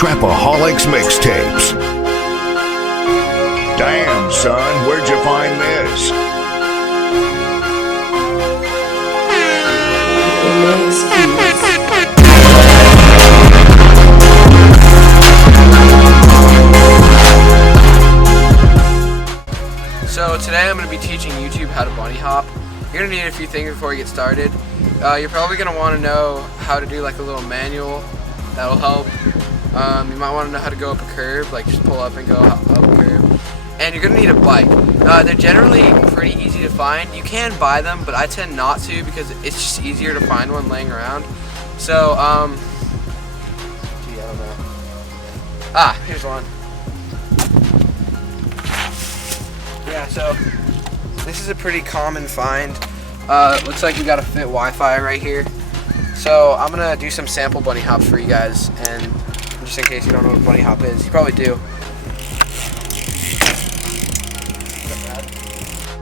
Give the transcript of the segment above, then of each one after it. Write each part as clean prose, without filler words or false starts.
Trapaholics Mixtapes. Damn, son, where'd you find this? So today I'm going to be teaching YouTube how to bunny hop. You're going to need a few things before you get started. You're probably going to want to know how to do like a little manual. That'll help. You might want to know how to go up a curb, like just pull up and go up a curb. And you're going to need a bike. They're generally pretty easy to find. You can buy them, but I tend not to because it's just easier to find one laying around. So, gee, I don't know. Here's one. Yeah, so this is a pretty common find. Looks like we got a fit Wi-Fi right here. So I'm gonna do some sample bunny hops for you guys, and just in case you don't know what bunny hop is, you probably do.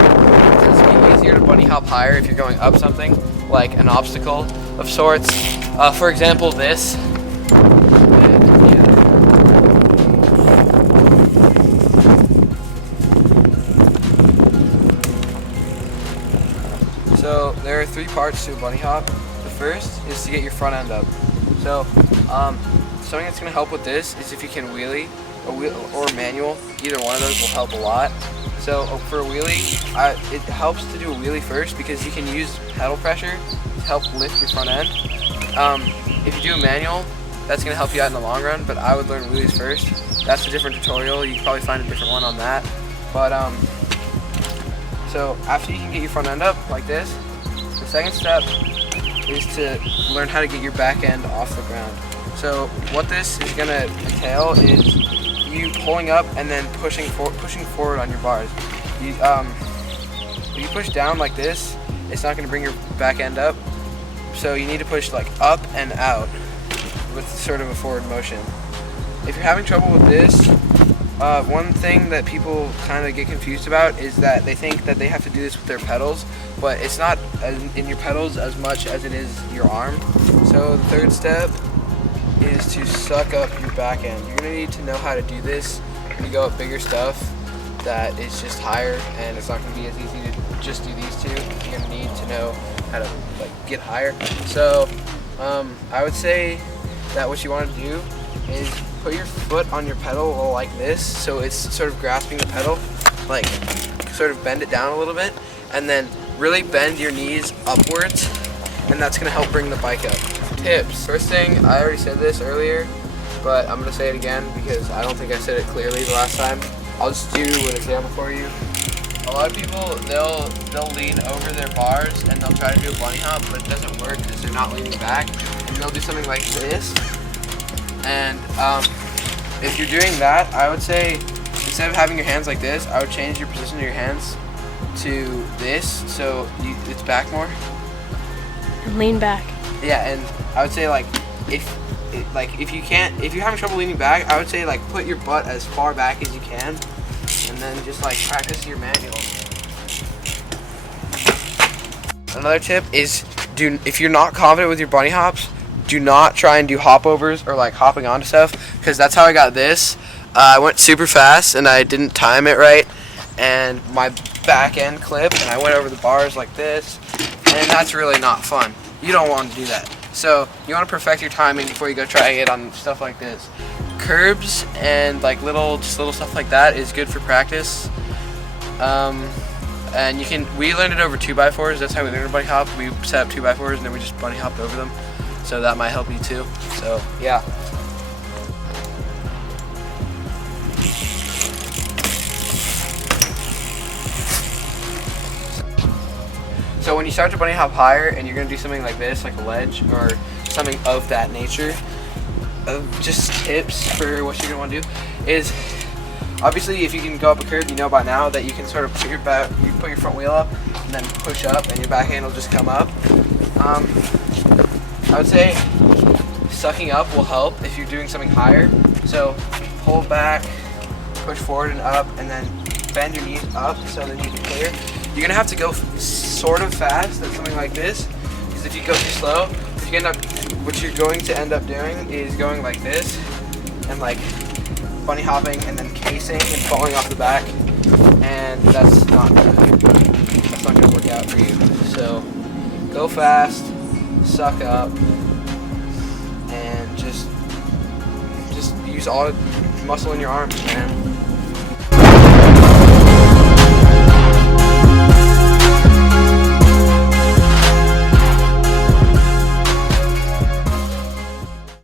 It's gonna be easier to bunny hop higher if you're going up something like an obstacle of sorts. For example, this. So there are three parts to a bunny hop. The first is to get your front end up. So something that's going to help with this is if you can wheelie or manual. Either one of those will help a lot. So for a wheelie, it helps to do a wheelie first because you can use pedal pressure to help lift your front end. If you do a manual, that's going to help you out in the long run, but I would learn wheelies first. That's a different tutorial. You can probably find a different one on that. But so after you can get your front end up like this, the second step is to learn how to get your back end off the ground. So what this is going to entail is you pulling up and then pushing forward on your bars. If you push down like this, it's not going to bring your back end up. So you need to push like up and out with sort of a forward motion. If you're having trouble with this, one thing that people kind of get confused about is that they think that they have to do this with their pedals, but it's not in your pedals as much as it is your arm. So the third step is to suck up your back end. You're going to need to know how to do this when you go up bigger stuff that is just higher, and it's not going to be as easy to just do these two. You're going to need to know how to get higher. So I would say that what you want to do is put your foot on your pedal like this, so it's sort of grasping the pedal, like sort of bend it down a little bit, and then really bend your knees upwards, and that's going to help bring the bike up. Tips. First thing, I already said this earlier, but I'm going to say it again because I don't think I said it clearly the last time. I'll just do an example for you. A lot of people, they'll lean over their bars and they'll try to do a bunny hop, but it doesn't work because they're not leaning back, and they'll do something like this. And if you're doing that, I would say instead of having your hands like this, I would change your position of your hands to this, so it's back more. And lean back. Yeah, and I would say if you're having trouble leaning back, I would say put your butt as far back as you can, and then just practice your manual. Another tip is if you're not confident with your bunny hops, do not try and do hopovers or hopping onto stuff, because that's how I got this. I went super fast and I didn't time it right, and my back end clipped and I went over the bars like this, and that's really not fun. You don't want to do that. So you want to perfect your timing before you go trying it on stuff like this. Curbs and little stuff like that is good for practice. And we learned it over 2x4s. That's how we learned a bunny hop. We set up 2x4s and then we just bunny hopped over them. So that might help you too. So yeah. So when you start to bunny hop higher and you're going to do something like this, like a ledge or something of that nature, just tips for what you're going to want to do is, obviously if you can go up a curb, you know by now that you can sort of put your front wheel up and then push up and your back end will just come up. I would say sucking up will help if you're doing something higher. So pull back, push forward and up, and then bend your knees up so the knees are clear. You're going to have to go sort of fast at something like this, because if you go too slow, what you're going to end up doing is going like this, and like bunny hopping and then casing and falling off the back, and that's not good. That's not gonna work out for you. So go fast, suck up, and just use all the muscle in your arms, man.